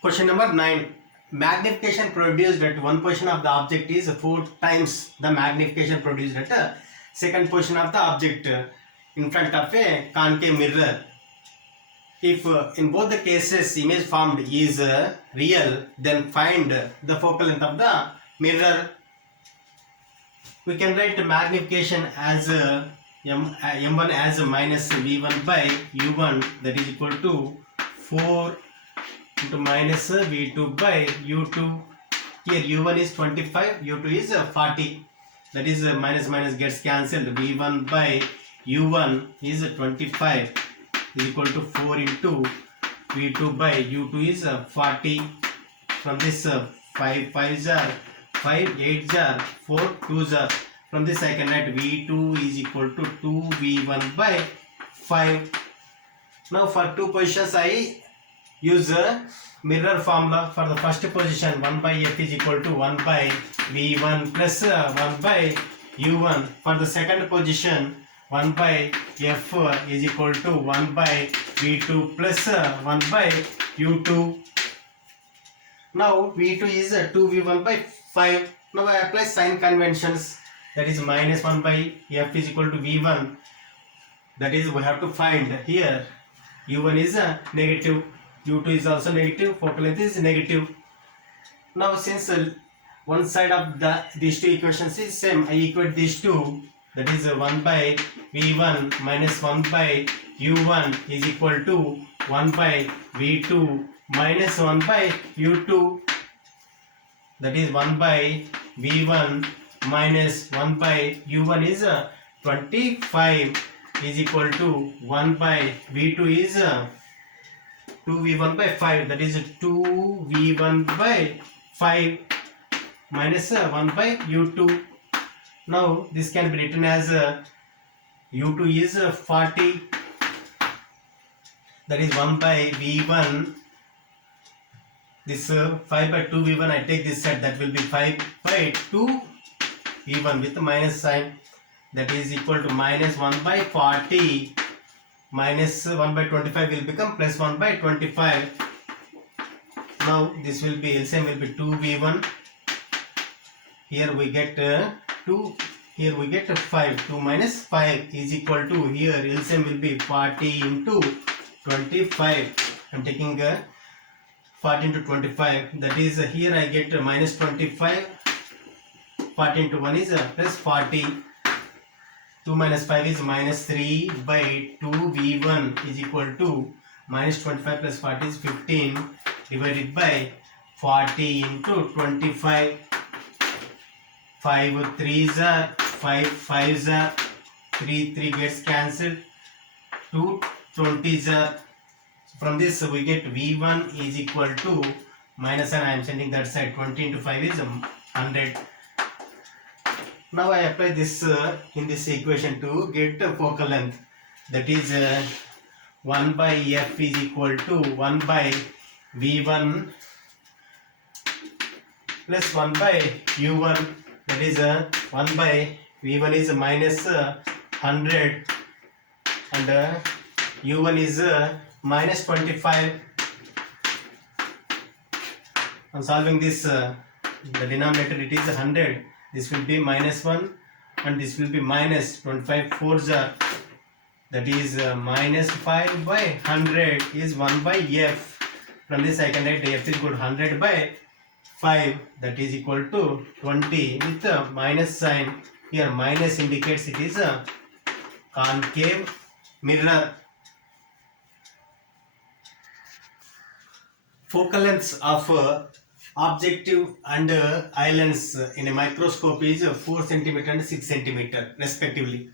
Question number 9. Magnification produced at one position of the object is 4 times the magnification produced at second position of the object in front of a concave mirror. If in both the cases image formed is real, then find the focal length of the mirror. We can write magnification as m1 as minus v1 by u1, that is equal to 4 into minus v2 by u2. Here u1 is 25, u2 is 40, that is minus minus gets cancelled. v1 by u1 is 25 is equal to 4 into v2 by u2 is 40. From this 5 5s are 5, 8s are 4, 2s are. From this I can write v2 is equal to 2v1 by 5. Now for two positions I use a mirror formula. For the first position 1 by f is equal to 1 by v1 plus 1 by u1. For the second position 1 by f is equal to 1 by v2 plus 1 by u2. Now v2 is 2v1 by 5. Now I apply sign conventions, that is minus 1 by f is equal to v1, that is we have to find here u1 is negative, u2 is also negative, focal length is negative. Now since one side of these two equations is same, I equate these two, that is 1 by v1 minus 1 by u1 is equal to 1 by v2 minus 1 by u2, that is 1 by v1 minus 1 by u1 is 25 is equal to 1 by v2 is 2v1 by 5, that is 2v1 by 5 minus 1 by u2. Now this can be written as u2 is 40, that is 1 by v1. This 5 by 2 v1 I take this side, that will be 5 by 2 v1 with minus sign, that is equal to minus 1 by 40 minus 1 by 25 will become plus 1 by 25. Now this will be LCM will be 2v1. Here we get 2, here we get 5. 2 minus 5 is equal to, here LCM will be 40 into 25. I am taking 40 into 25, that is here I get minus 25. 40 into 1 is plus 40. 2 minus 5 is minus 3 by 2 v1 is equal to minus 25 plus 40 is 15 divided by 40 into 25. 5 3s are 5 5s are 3 3 gets cancelled. 2 20s are. From this we get v1 is equal to minus, and I am sending that side. 20 into 5 is 100. Now I apply this in this equation to get focal length, that is 1 by f is equal to 1 by v1 plus 1 by u1, that is 1 by v1 is minus 100 and u1 is minus 25. On solving this, the denominator it is 100, this will be minus 1 and this will be minus 25 4s are, that is minus 5 by 100 is 1 by f. From this I can write f is equal to 100 by 5, that is equal to 20 with a minus sign. Here minus indicates it is a concave mirror. Focal lengths of objective and eye lens in a microscope is 4 cm and 6 cm respectively.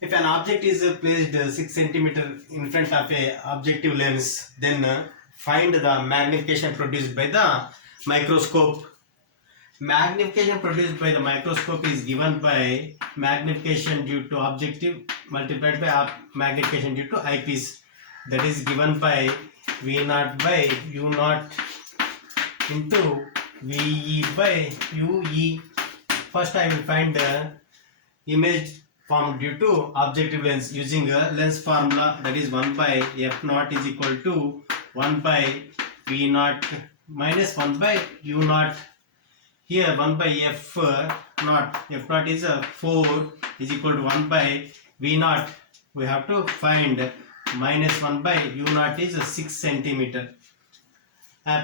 If an object is placed 6 cm in front of a objective lens, then find the magnification produced by the microscope. Magnification produced by the microscope is given by magnification due to objective multiplied by magnification due to eyepiece, that is given by v0 by u0 into ve by ue. First I will find the image formed due to objective lens using a lens formula, that is 1 by f0 is equal to 1 by V naught minus 1 by U naught. Here 1 by F naught. F naught is 4 is equal to 1 by V naught. We have to find minus 1 by U naught is 6 centimeter.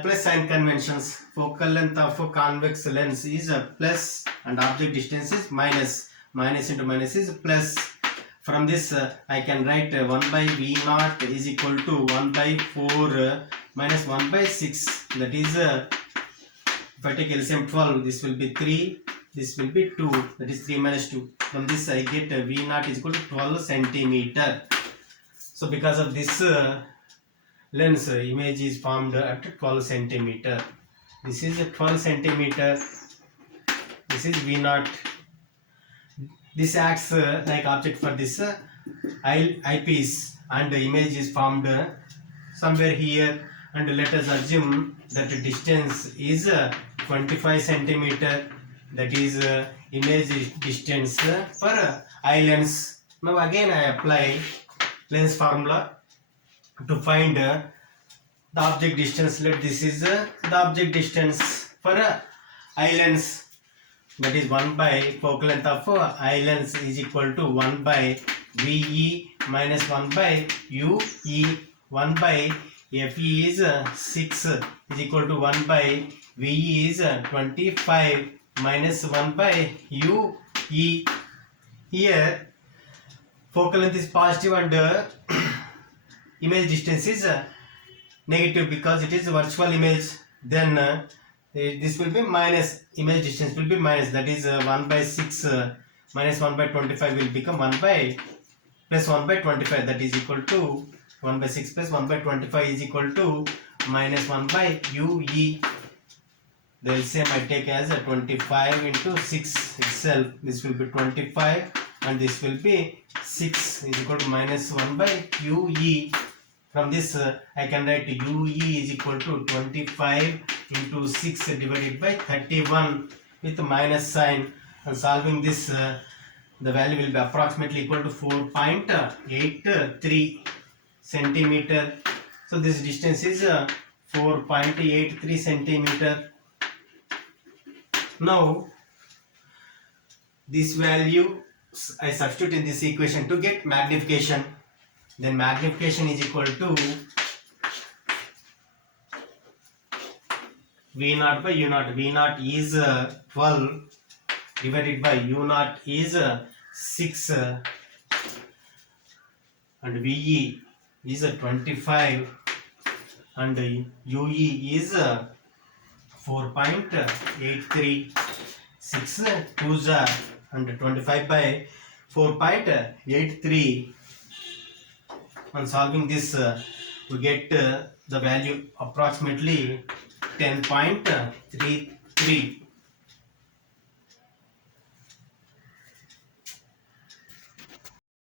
Plus sign conventions. Focal length of a convex lens is plus and object distance is minus. Minus into minus is plus. From this I can write 1 by V naught is equal to 1 by 4 minus 1 by 6. That is if I take LCM 12, this will be 3, this will be 2, that is 3 minus 2. From this I get V naught is equal to 12 centimeter. So because of this lens image is formed at 12 centimeter. This is 12 centimeter. This is V naught. This acts like object for this eyepiece, and the image is formed somewhere here, and let us assume that the distance is 25 centimeter. That is image distance for eye lens. Now again I apply lens formula to find the object distance. Let this is the object distance for eye lens. That is 1 by focal length of eye lens is equal to 1 by VE minus 1 by UE. 1 by FE is 6 is equal to 1 by VE is 25 minus 1 by UE. Here focal length is positive and image distance is negative because it is a virtual image. Then this will be minus, image distance will be minus, that is 1 by 6 minus 1 by 25 will become 1 by plus 1 by 25, that is equal to 1 by 6 plus 1 by 25 is equal to minus 1 by UE. The LCM I take as a 25 into 6 itself. This will be 25 and this will be 6 is equal to minus 1 by UE. From this I can write UE is equal to 25 into 6 divided by 31 with minus sign, and solving this the value will be approximately equal to 4.83 centimeter. So this distance is 4.83 centimeter. Now this value I substitute in this equation to get magnification. Then magnification is equal to V naught by U naught. V naught is 12 divided by U naught is 6 and VE is 25 and UE is 4.83. 6 2s and 25 by 4.83. On solving this we get the value approximately 10.33.